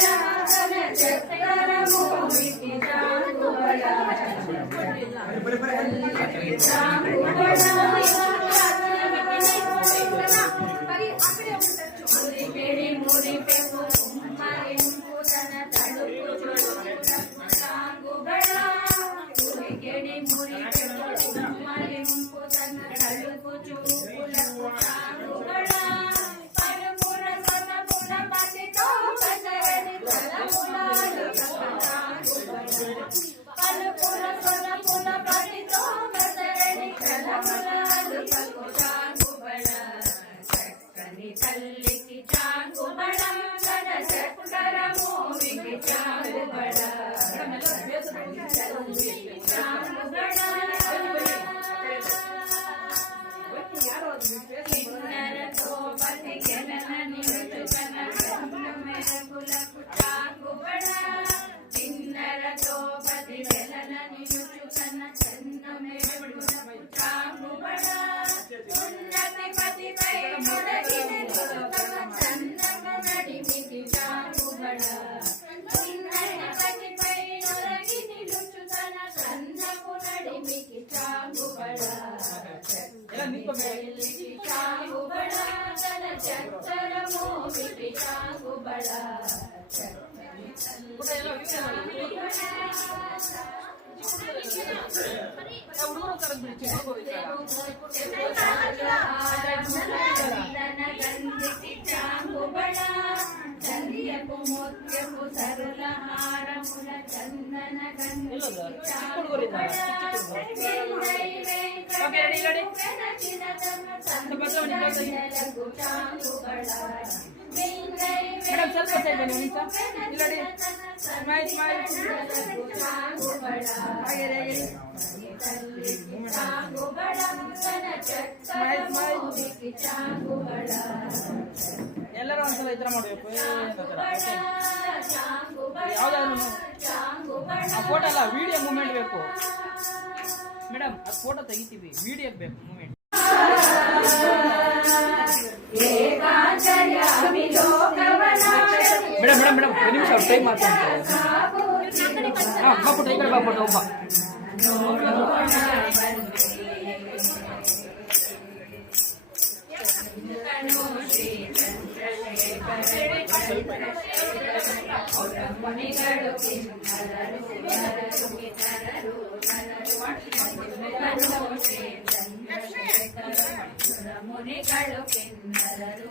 Thank you. సాగుబడా చాంగుబడా చలియపు ముత్యపు సరుల హారముల చందన గంధ చాంగుబడా madam ಸ್ವಲ್ಪ ಕೊಡ್ತಾ ಬನ್ನಿ ಎಲ್ಲರೂ ಒಂದ್ಸಲ ಈ ಥರ ಮಾಡಬೇಕು ಯಾವುದಾದ್ರು ಫೋಟೋ ಅಲ್ಲ ವಿಡಿಯೋ ಮೂಮೆಂಟ್ ಬೇಕು ಮೇಡಮ್ ಆ ಫೋಟೋ ತೆಗಿತೀವಿ ವಿಡಿಯೋ ಬೇಕು ಮೂಮೆಂಟ್ ಮೇಡಮ್ ಮೇಡಮ್ ಮೇಡಮ್ ಒಂದು ನಿಮಿಷ ಅವ್ರು ಟೈಮ್ ಮಾಡ್ಕೊಂತಾರೆ ಹಾಂ ಬಾಪುಟ ಈ ಕಡೆ ಬಾಪುಟ ಒಬ್ಬ ಮುನಿಗಳು ಕಿನ್ನರರು ಮರರು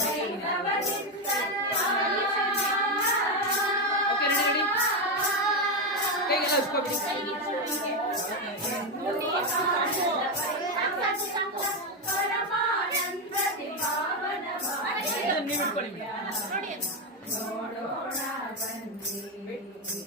Oke, ini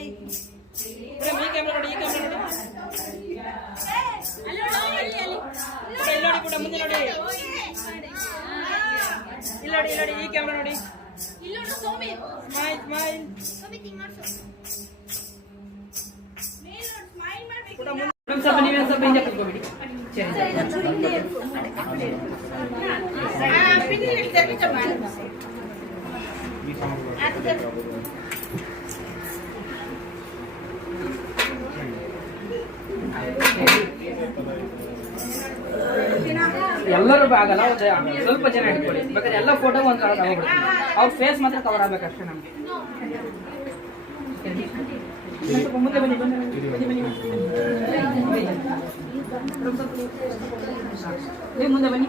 బాయ్ ఇప్పుడు మీ కెమెరా ఈ కెమెరా ఇల్లోడి ఇప్పుడు ముందు ఇల్లోడి ఇల్లోడి ఇల్లోడి ఈ కెమెరా ನೋಡಿ ಇಲ್ಲೋಡು ಸೋಮಿ ಸ್ಮೈಲ್ ಸ್ಮೈಲ್ ಸೋಮಿ ತಿಂಗ್ ಮಾಡ್ಸು ಮೇಲ್ ನೋಡಿ ಸ್ಮೈಲ್ ಮಾಡ್ಬೇಕು ಮೇಡಂ ಸ್ವಲ್ಪ ನೀವೇ ಸ್ವಲ್ಪ ಹಿಂದೆ ಕೂತ್ಕೋಬಿಡಿ ಆ ಪಿನ್ನಿ ಇಡ್ತೇವೆ ಚಮ್ಮ ಆ ಎಲ್ಲರೂ ಆಗಲ್ಲ ಒಂದು ಸ್ವಲ್ಪ ಜನ ಹಿಡ್ಕೊಳ್ಳಿ ಬೇಕಾದ್ರೆ ಎಲ್ಲ ಫೋಟೋ ಒಂದು ಅವ್ರ ಫೇಸ್ ಮಾತ್ರ ಕವರ್ ಆಗ್ಬೇಕಷ್ಟೇ ನಮಗೆ ಮುಂದೆ ಬನ್ನಿ ಬನ್ನಿ ಮುಂದೆ ಬನ್ನಿ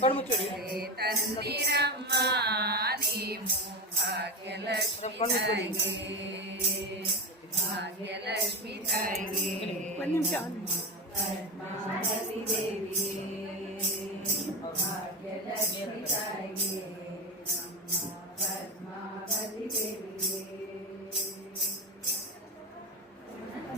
కణముచ్చుడి భాగ్యలక్ష్మి తగే